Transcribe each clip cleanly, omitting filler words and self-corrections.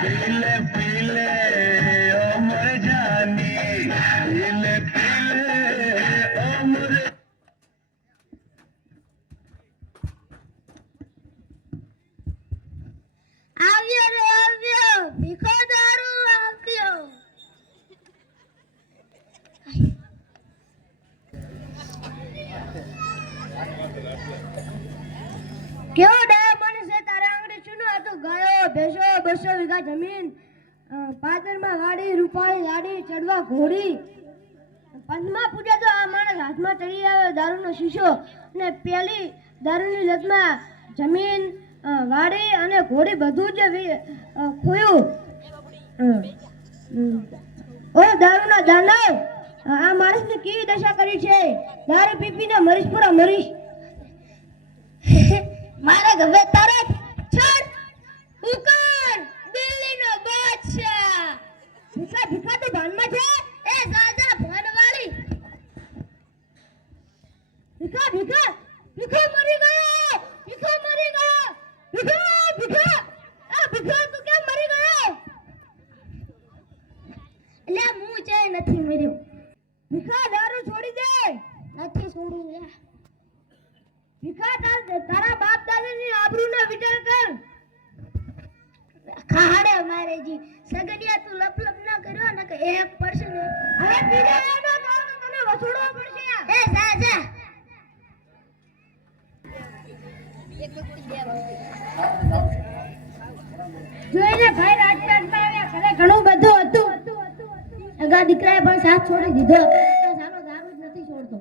पीले पीले ओ मर जानी पीले पीले ओ मर આવ્યો રે આવ્યો ભીખો દારૂ આવ્યો કેવો ડાયો માણસ છે તારે આંગણે શું હતું ગાયો ભેંસો 200 વીઘા જમીન પાદરમાં વાડી રૂપાળી લાડી ચડવા ઘોડી પંચમાં પૂજા તો આ માણસ હાથમાં ચડી આવ્યો દારૂનો શીશો અને પેલી દારૂની લતમાં જમીન વાડી અને ઘોડી બધું જ ખોયું ઓ દારૂના દાનવ આ માણસને કેવી દશા કરી છે દારૂ પીપીને મરીશ પૂરા મરીશ મારે ગમે તારે છોડ ઉકર દિલ્હીનો બાદશાહ ભીખા ભીખા તો ભાનમાં છે એ સાજા ભાનવાળી ભીખા ભીખા ભીખો મરી ગયો ભીખો મરી ગયો ભીખા ભીખા આ ભીખા તું કેમ મરી ગયો એટલે હું છે નથી મર્યો ભીખા દારૂ છોડી દે નથી છોડું લે ભીખા તારા બાપ દાદાની આબરૂનો વિચાર કર ખાડે મારે જી સગડિયા તું લપ લપ ના કર્યો ને કે 1% હવે પીડા એનો તો તને વસૂડવો પડશે એ જા જા જોઈને ભાઈ રાજકારણમાં આવ્યા ઘરે ઘણું બધું હતું અગા દીકરાએ પણ સાથ છોડી દીધો સાલો દારૂ જ નથી છોડતો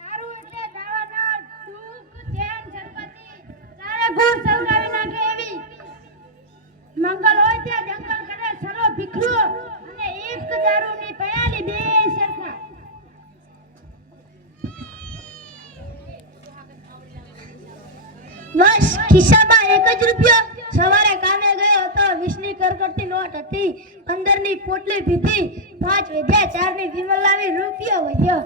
દારૂ એટલે દાવાના સુખ ચેન સંપત્તિ તારે ગુણ સવરાવી નાખે એવી મંગલ હોય ત્યાં જંગલ કરે સરો ભીખરો અને એક દારૂની પયાલી બે સરખા બસ ખિસ્સામાં 1 રૂપિયો સવારે કામે ગયો હતો 20 ની કરકટતી નોટ હતી 15 ની પોટલી પીધી 5 વધ્યા 4 ની વિમલ લાવી રૂપિયો વધ્યો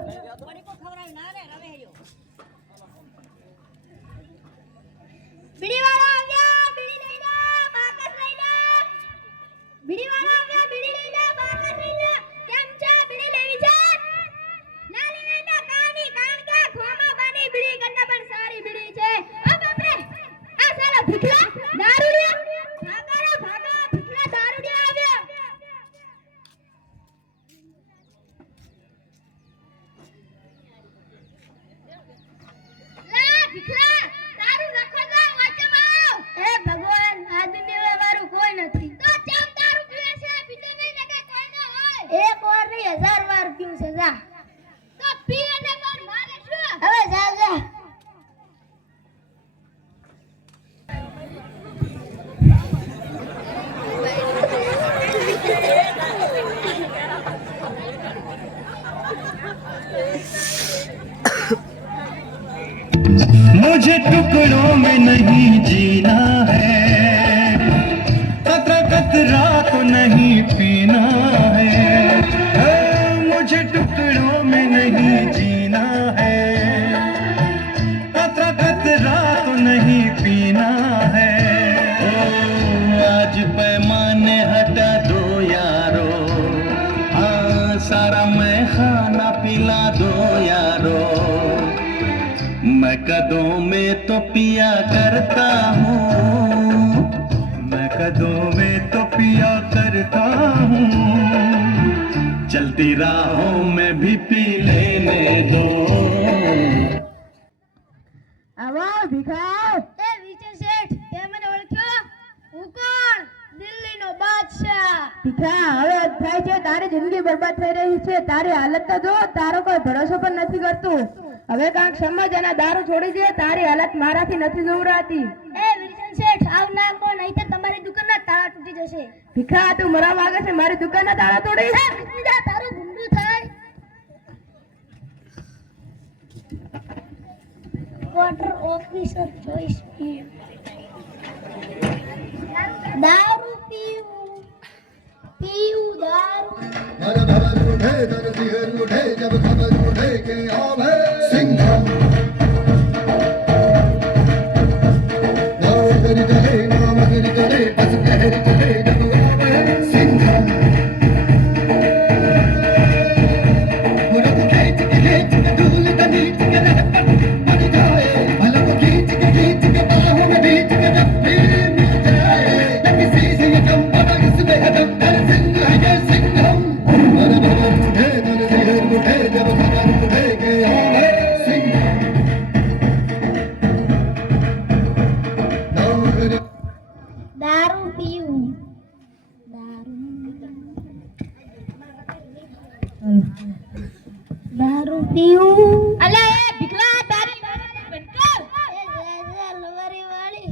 બીડીવાળા આવ્યા બીડી લઈ લે બાકસ લઈ લે બીડીવાળા આવ્યા બીડી લઈ લે બાકસ લઈ લે કેમ છે બીડી લેવી છે નાની નાની કાની કાન કે ખોમા બાની બીડી કરતા પણ સારી બીડી છે ઓ બાપરે આ સાલા ભીખલા દારૂડિયા ભાગા ભાગા ભીખલા દારૂડિયા આવ્યા લા ભીખલા દારૂ રખો તો વાચમાં એ ભગવાન આ દુનિયામાં મારું કોઈ નથી તો ચમ દારૂ પીવે છે પીતે નહીં લગે કોઈ ન હોય એક વાર નહીં 1000 વાર પીવું છે જા તો પી અને મારે શું હવે જા જા मुझे टुकड़ों में नहीं जीना है कतरा कतरा तो नहीं पीना है मुझे टुकड़ों में नहीं जीना है कतरा कतरा तो नहीं पीना है आज पैमाने हटा दो यारो हाँ सारा मैं खाना पिला दो यारो मैं कदों में तो पिया करता हूँ मैं कदों में तो पिया करता हूँ चलती राहों में भी पी लेने दो આવા ભીખા એ વિજય શેઠ તે મને ઓળખ્યો હું કોણ દિલ્હીનો બાદશાહ ભીખા હવે થાય છે તારી જિંદગી બરબાદ થઈ રહી છે તારી હાલત તો જો તારો કોઈ ભરોસો પણ નથી કરતું હવે કાંક સમજ અને દારૂ છોડી દે તારી હાલત મારાથી નથી જોવરાતી એ વિજય શેઠ આવ ના કો નહીતર તમારી દુકાનના તાળા તૂટી જશે ભીખા તું મરા માંગે છે મારી દુકાનના તાળા તોડી જા તારું ભૂંડું થાય વોટર ઓફિસર ચોઈસ દારૂ પીવું પીવું દારૂ हर भवन उठे नर सिंह उठे जब खबर उठे के आओ है सिंह नाम करी करे बस कह પીવું દારૂ પીવું અલા એ ભીખલા તારી બંધ કર લવારી વાળી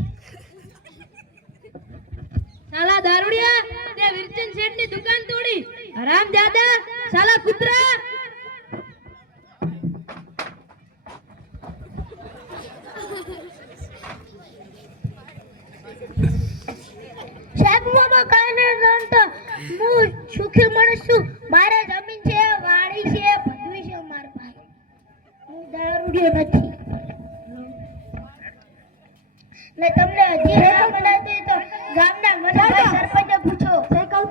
સાલા દારૂડિયા તે વિરચન શેઠ ની દુકાન તોડી હરામ દાદા સાલા કૂતરા સાહેબમાં કાને જાણતો હું સુખી માણસ છું મારે જમીન છે વાડી છે બધું છે મારા પાસે હું દારૂડિયો નથી મેં તમને હજી ના બનાવી તો ગામના મનભાઈ સરપંચને પૂછો સહી કહું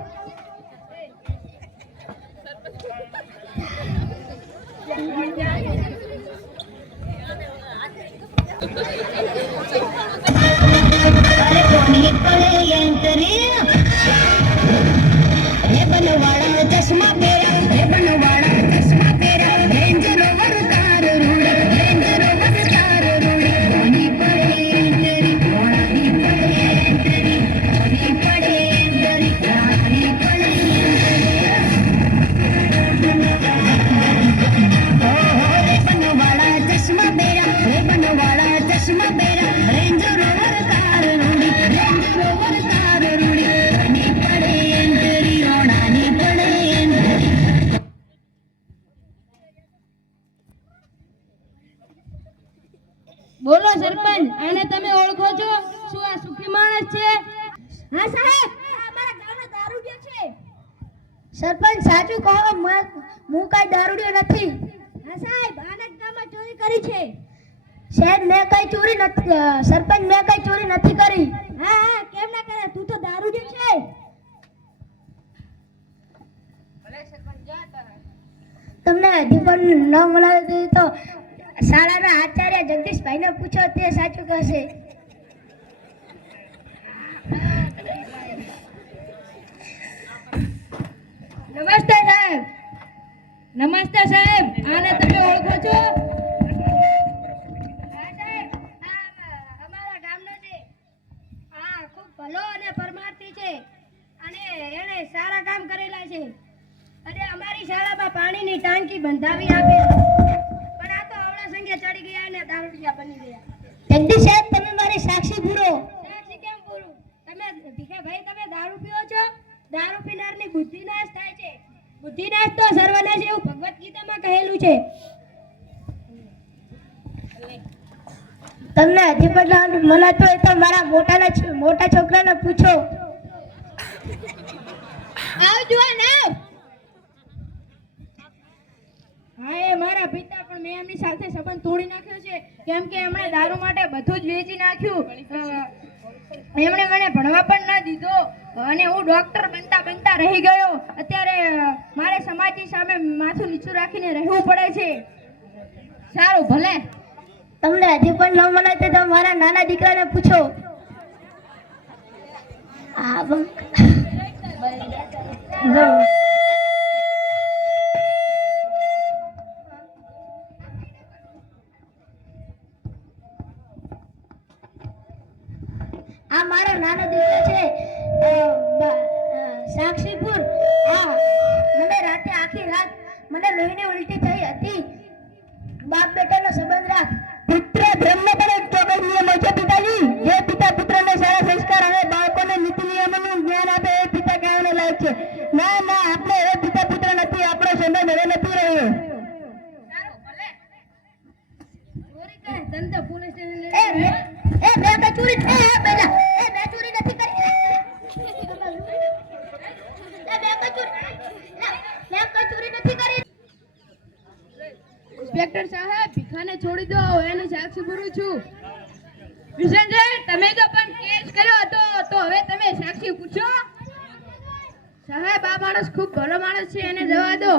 अरे कोनी पड़े यंतरी रे बनवाड़ा चश्मा मेरा रे बनवाड़ा चश्मा मेरा रेंज रोवर कार रूड़े रेंज रोवर कार रूड़े कोनी पड़े यंतरी कोनी पड़े यंतरी कोनी पड़े यंतरी कोनी पड़े ओ रे बनवाड़ा चश्मा मेरा रे बनवाड़ा चश्मा मेरा रेंज रोवर कार रूड़ी रेंज रोवर कार रूड़ी कोनी पड़े यंतरी ओणानी पड़े यंतरी બોલો સરપંચ આને તમે ઓળખો છો શું આ સુખી માણસ છે હા સાહેબ આ અમારા ગામનો દારૂડિયો છે સરપંચ સાચું કહો હું કાઈ દારૂડિયો નથી હા સાહેબ આના ગામમાં ચોરી કરી છે સાહેબ મેં કઈ ચોરી નથી સરપંચ મેં કઈ ચોરી નથી કરી હા હા કેમ ના કરે તું તો દારૂડિયો છે ભલે સરપંચ જા તારા તમને હજી પણ ન મળાવી તો શાળાના આચાર્ય જગદીશભાઈને પૂછો તે સાચું કહેશે નમસ્તે સાહેબ નમસ્તે સાહેબ આને તમે ઓળખો છો હા સાહેબ અમારા ગામનો છે હા ખૂબ ભલો અને પરમાર્થી છે અને એણે સારા કામ કરેલા છે અને અમારી શાળામાં પાણીની ટાંકી બંધાવી આપે પણ આ તો આવડા સંગે ચડી ગયા અને દારૂડિયા બની ગયા જગદીશ સાહેબ તમે મારી સાક્ષી પૂરો સાક્ષી કેમ પૂરું તમે ભીખા ભાઈ તમે દારૂ પીઓ છો દારૂ પીનારની બુદ્ધિ નાશ થાય છે બુદ્ધિ નાશ તો સર્વનાશ એવું ભગવત ગીતામાં કહેલું છે તમને હજી પણ મનાતો હોય તો મારા મોટા છોકરાને પૂછો આવજો ને હા એ મારા પિતા પણ મેં એમની સાથે સંબંધ તોડી નાખ્યો છે કેમ કે એમણે દારૂ માટે બધું જ વેચી નાખ્યું એમણે મને ભણવા પણ ન દીધો અને હું ડોક્ટર બનતા રહી ગયો અત્યારે મારે સમાજની સામે માથું નીચું રાખીને રહેવું પડે છે સારું ભલે તમને હજી પણ ન મનાય તો મારા નાના દીકરાને પૂછો આ મારો નાનો દીકરો છે સાક્ષીપુર હા મને રાતે આખી રાત મને લોહીની ઉલટી થઈ હતી બાપ બેટાનો સંબંધ રાખ પુત્ર બ્રહ્મ પર એક ચોક્કસ નિયમ હોય છે પિતાજી જે પિતા પુત્રને સારા સંસ્કાર અને બાળકોને નીતિ નિયમોનું જ્ઞાન આપે એ પિતા કહેવાને લાયક છે ના ના આપણે એ પિતા પુત્ર નથી આપણો સંબંધ હવે નથી રહ્યો મેં કઈ ચોરી પહેલા મેં ચોરી નથી કરી ઇન્સ્પેક્ટર સાહેબ ભીખાને છોડી દો એની સાક્ષી પૂરું છું વિજયજી તમે તો પણ કેસ કર્યો હતો તો હવે તમે સાક્ષી પૂછો સાહેબ આ માણસ ખૂબ ભલો માણસ છે એને જવા દો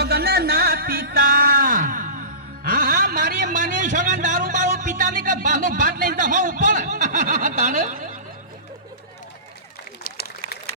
સોગન ના પીતા હા હા મારી માની સોગન દારૂ બારૂ પીતા નહીં કે ભાનો ભાત લઈને તો હું ઉપર તાણે